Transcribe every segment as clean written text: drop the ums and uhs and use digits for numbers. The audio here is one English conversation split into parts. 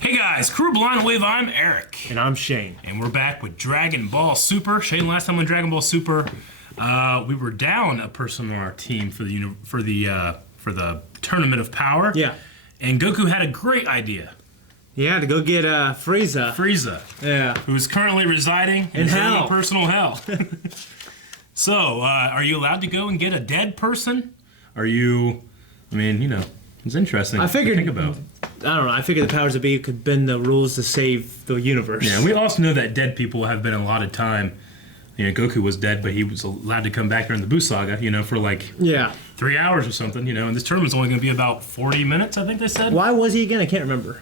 Hey guys, Crew Blind Wave, I'm Eric. And I'm Shane. And we're back with Dragon Ball Super. Shane, last time on Dragon Ball Super, we were down a person on our team for the Tournament of Power. Yeah. And Goku had a great idea. Yeah, to go get Frieza. Frieza. Yeah. Who's currently residing in his own personal hell. So, are you allowed to go and get a dead person? Are you, it's interesting to think about. I don't know, I figured the powers that be could bend the rules to save the universe. Yeah, we also know that dead people have been allotted time. Goku was dead, but he was allowed to come back during the Buu Saga, for like 3 hours or something, and this tournament's only going to be about 40 minutes, I think they said. Why was he again? I can't remember.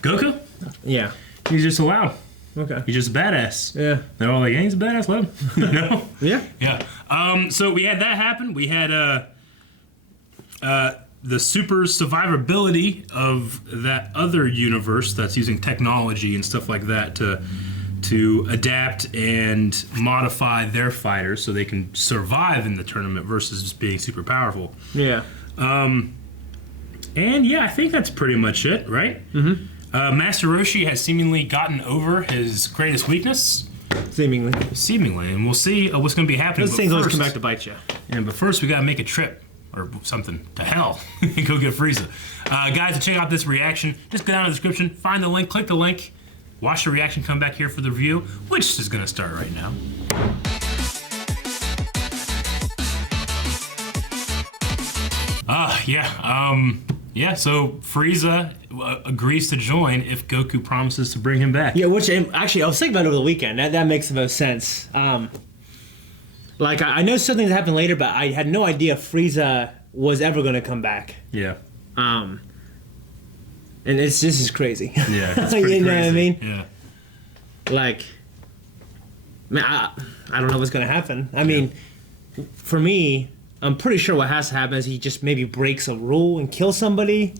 Goku? Yeah. He's just allowed. Okay. He's just a badass. Yeah. They're all like, yeah, he's a badass, let him. Yeah. Yeah. So we had that happen. We had the super survivability of that other universe that's using technology and stuff like that to adapt and modify their fighters so they can survive in the tournament versus just being super powerful. Yeah. And yeah, I think that's pretty much it, right? Mm-hmm. Master Roshi has seemingly gotten over his greatest weakness. Seemingly, and we'll see what's going to be happening. Those things always come back to bite you. But first, we got to make a trip or something to hell and go get Frieza. Guys, to check out this reaction, just go down in the description, find the link, click the link, watch the reaction, come back here for the review, which is going to start right now. So Frieza agrees to join if Goku promises to bring him back. Yeah, which actually I was thinking about it over the weekend. That makes the most sense. I know something that happened later, but I had no idea Frieza was ever going to come back. Yeah. And this is crazy. Yeah, it's pretty you know crazy. What I mean? Yeah. I don't know what's going to happen. I mean, for me, I'm pretty sure what has to happen is he just maybe breaks a rule and kills somebody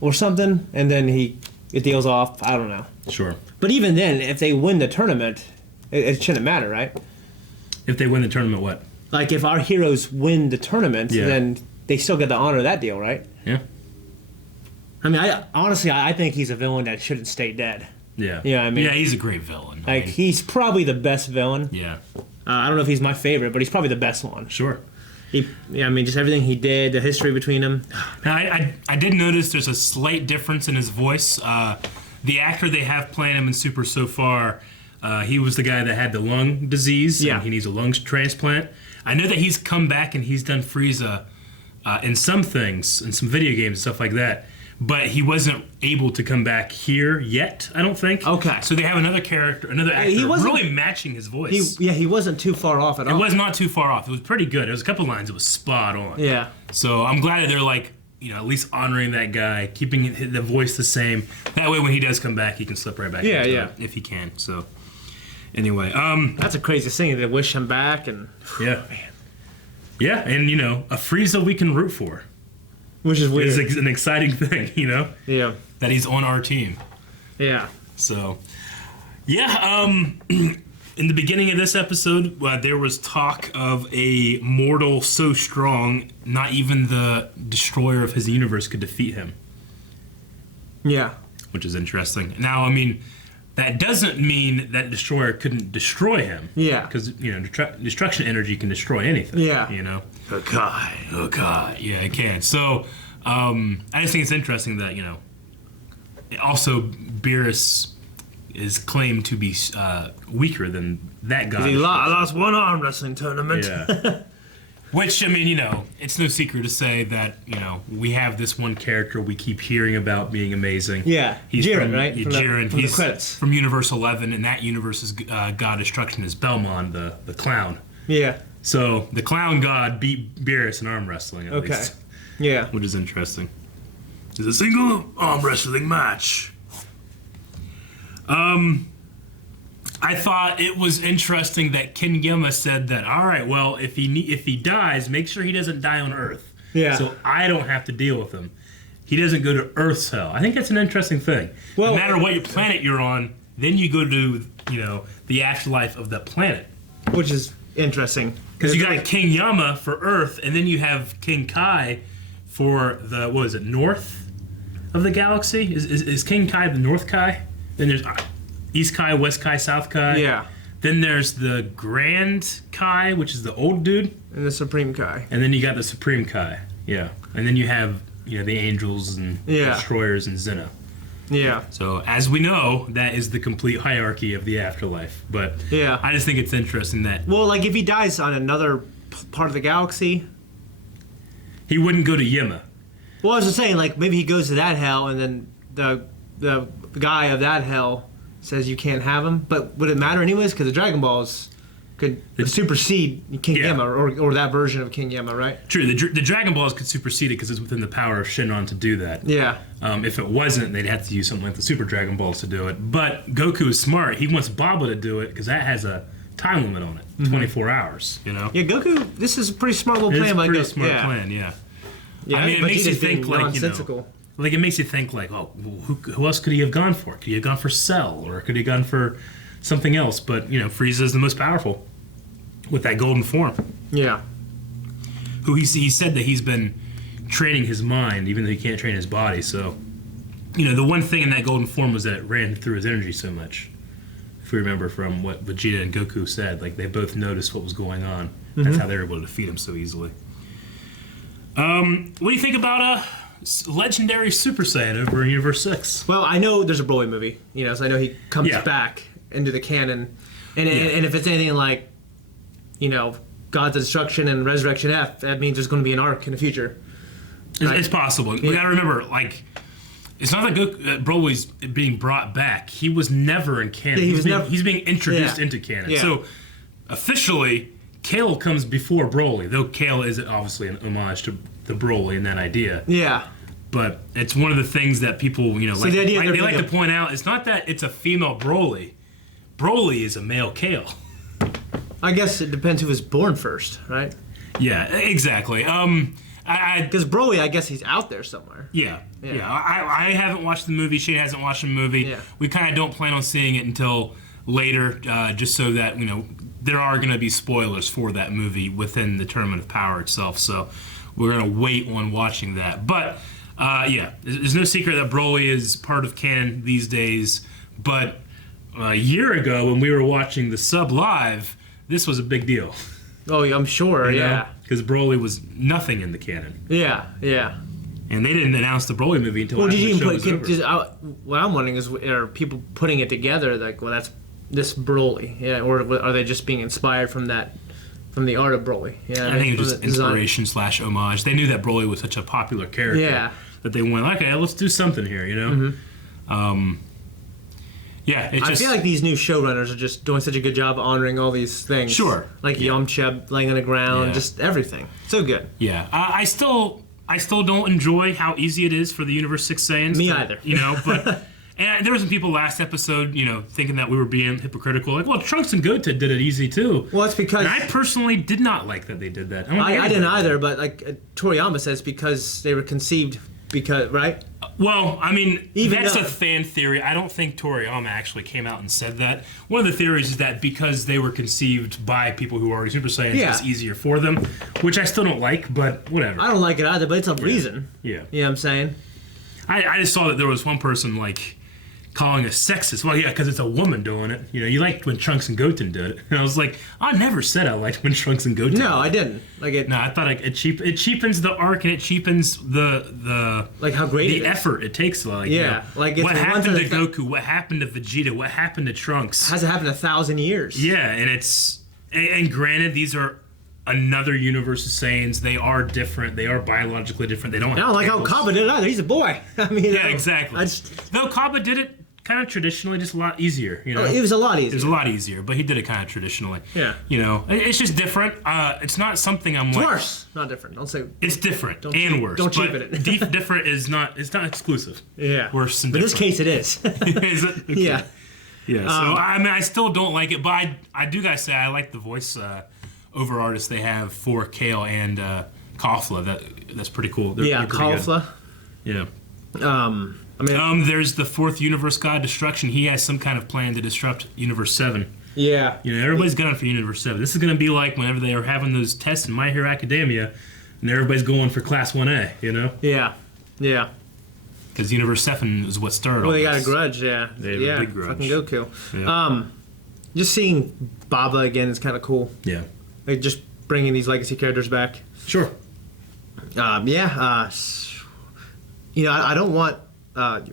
or something, and then it deals off. I don't know. Sure. But even then, if they win the tournament, it shouldn't matter, right? If they win the tournament, what? Like, if our heroes win the tournament, then they still get to honor that deal, right? Yeah. I mean, I think he's a villain that shouldn't stay dead. Yeah. Yeah, I mean, yeah, he's a great villain. He's probably the best villain. Yeah. I don't know if he's my favorite, but he's probably the best one. Sure. Just everything he did, the history between them. Now, I did notice there's a slight difference in his voice. The actor they have playing him in Super so far, he was the guy that had the lung disease. Yeah. And he needs a lung transplant. I know that he's come back and he's done Frieza in some things, in some video games and stuff like that. But he wasn't able to come back here yet, I don't think. Okay. So they have another character, another actor really matching his voice. He wasn't too far off at all. It was not too far off. It was pretty good. There was a couple lines that was spot on. Yeah. So I'm glad that they're at least honoring that guy, keeping the voice the same. That way when he does come back, he can slip right back into it if he can. So anyway. That's a crazy thing. They wish him back and... Yeah. Man. Yeah, and a Frieza we can root for. Which is weird. It's an exciting thing, Yeah. That he's on our team. Yeah. So, yeah, in the beginning of this episode, there was talk of a mortal so strong, not even the destroyer of his universe could defeat him. Yeah. Which is interesting. Now, that doesn't mean that destroyer couldn't destroy him. Yeah. Because, destruction energy can destroy anything. Yeah. Okay. Yeah, it can. So, I just think it's interesting that, also Beerus is claimed to be weaker than that god. He lost one arm wrestling tournament. Yeah. Which, it's no secret to say that, we have this one character we keep hearing about being amazing. Yeah. He's Jiren, right? Jiren. From the credits. From Universe 11, and that universe's god destruction is Belmont, the clown. Yeah. So, the clown god beat Beerus in arm wrestling, at least. Yeah. Which is interesting. It's a single arm wrestling match. I thought it was interesting that Ken Yama said that, all right, well, if he dies, make sure he doesn't die on Earth. Yeah. So I don't have to deal with him. He doesn't go to Earth's hell. I think that's an interesting thing. Well, no matter what your planet you're on, then you go to, the afterlife of that planet. Which is interesting. Because you got King Yama for Earth, and then you have King Kai for the, North? of the galaxy? Is King Kai the North Kai? Then there's East Kai, West Kai, South Kai. Yeah. Then there's the Grand Kai, which is the old dude. And the Supreme Kai. And then you got the Supreme Kai. Yeah. And then you have the Angels and Destroyers and Zena. Yeah. So, as we know, that is the complete hierarchy of the afterlife. But I just think it's interesting that... Well, like, if he dies on another part of the galaxy... He wouldn't go to Yima. Well, I was just saying, like, maybe he goes to that hell, and then the guy of that hell says you can't have him. But would it matter anyways? Because the Dragon Balls could supersede King Yima, or that version of King Yima, right? True. The Dragon Balls could supersede it because it's within the power of Shinron to do that. Yeah. If it wasn't, they'd have to use something like the Super Dragon Balls to do it. But Goku is smart. He wants Baba to do it because that has a time limit on it, 24 hours. You know. Yeah, Goku. This is a pretty smart little plan. It's a pretty smart plan. Yeah. I mean, it makes you think like like it makes you think like, oh, who else could he have gone for? Could he have gone for Cell, or could he have gone for something else? But Frieza is the most powerful with that golden form. Yeah. Who he said that he's been training his mind, even though he can't train his body. So, the one thing in that golden form was that it ran through his energy so much. If we remember from what Vegeta and Goku said, like they both noticed what was going on. That's how they were able to defeat him so easily. What do you think about legendary Super Saiyan over in Universe 6? Well, I know there's a Broly movie, so I know he comes back into the canon, and if it's anything like, Gods of Destruction and Resurrection F, that means there's going to be an arc in the future. It's possible. We gotta remember, like, it's not that Broly's being brought back. He was never in canon. Yeah, he's being introduced into canon. Yeah. So, officially, Kale comes before Broly, though Kale is obviously an homage to the Broly and that idea. Yeah. But it's one of the things that people, so they like to point out. It's not that it's a female Broly. Broly is a male Kale. I guess it depends who was born first, right? Yeah, exactly. Because Broly, I guess he's out there somewhere. Yeah. I haven't watched the movie. Shane hasn't watched the movie. Yeah. We kind of don't plan on seeing it until later, just so that there are going to be spoilers for that movie within the Tournament of Power itself. So we're going to wait on watching that. But there's no secret that Broly is part of canon these days. But a year ago, when we were watching the sub live, this was a big deal. Oh, I'm sure. Yeah. Because Broly was nothing in the canon. Yeah. And they didn't announce the Broly movie until after the show was over. What I'm wondering is, are people putting it together like, well, that's this Broly, or are they just being inspired from the art of Broly? Yeah, I think it was just inspiration / homage. They knew that Broly was such a popular character that they went, okay, let's do something here, I feel like these new showrunners are just doing such a good job honoring all these things. Sure. Like Yamcha laying on the ground, just everything. So good. Yeah. I still don't enjoy how easy it is for the Universe 6 Saiyans. Me either. But and there were some people last episode, thinking that we were being hypocritical. Like, well, Trunks and Goten did it easy too. Well, it's because... And I personally did not like that they did that. I didn't either, but like Toriyama says, because they were conceived right? Well, I mean, that's a fan theory. I don't think Toriyama actually came out and said that. One of the theories is that because they were conceived by people who were already Super Saiyans, it's easier for them, which I still don't like, but whatever. I don't like it either, but it's a reason. Yeah. You know what I'm saying? I just saw that there was one person, like, calling us sexist. Well, yeah, because it's a woman doing it. You liked when Trunks and Goten did it. And I was like, I never said I liked when Trunks and Goten did it. No, I didn't. No, I thought it cheapens the arc, and it cheapens the like how great the effort it takes. Like, like what happened to Goku? What happened to Vegeta? What happened to Trunks? Hasn't happened 1,000 years. Yeah, and granted, these are another universe of Saiyans. They are different. They are biologically different. They don't. I don't like how Kaba did it either. He's a boy. I mean, exactly. Though Kaba did it kind of traditionally, just a lot easier. It was a lot easier. It was a lot easier, but he did it kind of traditionally. Yeah. It's just different. It's not something I'm like. It's worse, not different. Don't say. It's different worse. Don't cheapen it. Different is not. It's not exclusive. Yeah. Worse than. In this case, it is. Is it? Okay. Yeah. Yeah. So I mean, I still don't like it, but I do gotta say I like the voice over artists they have for Kale and Kafla. That's pretty cool. They're pretty Kafla. Good. Yeah. There's the fourth universe god, Destruction. He has some kind of plan to disrupt Universe 7. Yeah. Everybody's gunning for Universe 7. This is going to be like whenever they are having those tests in My Hero Academia, and everybody's going for Class 1A, Yeah. Yeah. because Universe 7 is what started all Well, they got a this. grudge, yeah. They have a big grudge. Fucking Goku. Yeah. Just seeing Baba again is kind of cool. Yeah. Like, just bringing these legacy characters back. Sure. You know, I don't want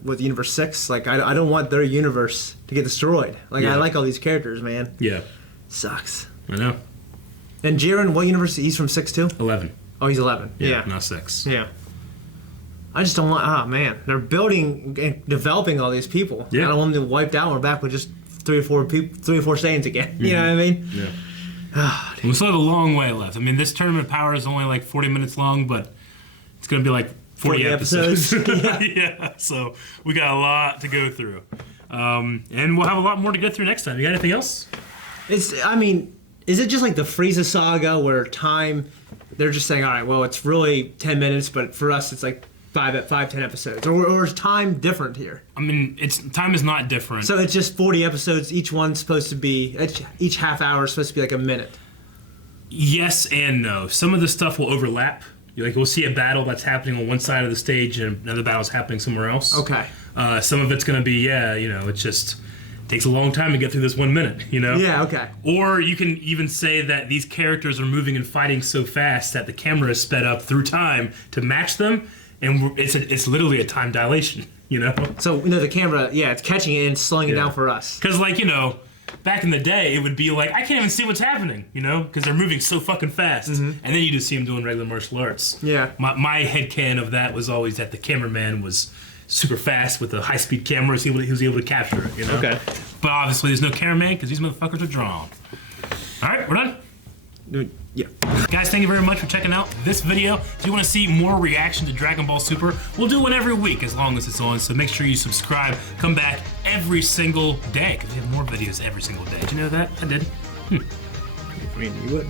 with Universe 6, like, I don't want their universe to get destroyed. Like, Yeah. I like all these characters, man. Yeah. Sucks. I know. And Jiren, what universe? He's from 6 too? 11. Oh, he's 11. Yeah. Not 6. Yeah. I just don't want. Oh man, they're building and developing all these people. Yeah. I don't want them to wiped out. We're back with just 3 or 4 people, 3 or 4 Saiyans again. You know what I mean? Yeah. We still have a long way left. I mean, this Tournament of Power is only like 40 minutes long, but it's going to be like 40 episodes. Yeah. So we got a lot to go through. And we'll have a lot more to go through next time. You got anything else? I mean, is it just like the Frieza saga where time? They're just saying, all right, well, it's really 10 minutes, but for us, it's like 10 episodes, or is time different here? I mean, time is not different. So it's just 40 episodes. Each one's supposed to be each half hour is supposed to be like a minute. Yes and no. Some of the stuff will overlap. Like we'll see a battle that's happening on one side of the stage and another battle's happening somewhere else. Okay. Some of it's going to be, it just takes a long time to get through this 1 minute, Yeah, okay. Or you can even say that these characters are moving and fighting so fast that the camera is sped up through time to match them, and it's literally a time dilation, So, the camera, it's catching it and slowing it down for us. Because, back in the day, it would be like, I can't even see what's happening, because they're moving so fucking fast. And then you just see them doing regular martial arts. Yeah. My headcanon of that was always that the cameraman was super fast with a high-speed camera, so he was able to capture it, Okay. But obviously there's no cameraman because these motherfuckers are drawn. All right, we're done? Yeah. Guys, thank you very much for checking out this video. If you want to see more reaction to Dragon Ball Super, we'll do one every week as long as it's on, so make sure you subscribe. Come back every single day because we have more videos every single day. Did you know that? I did. I mean, you would.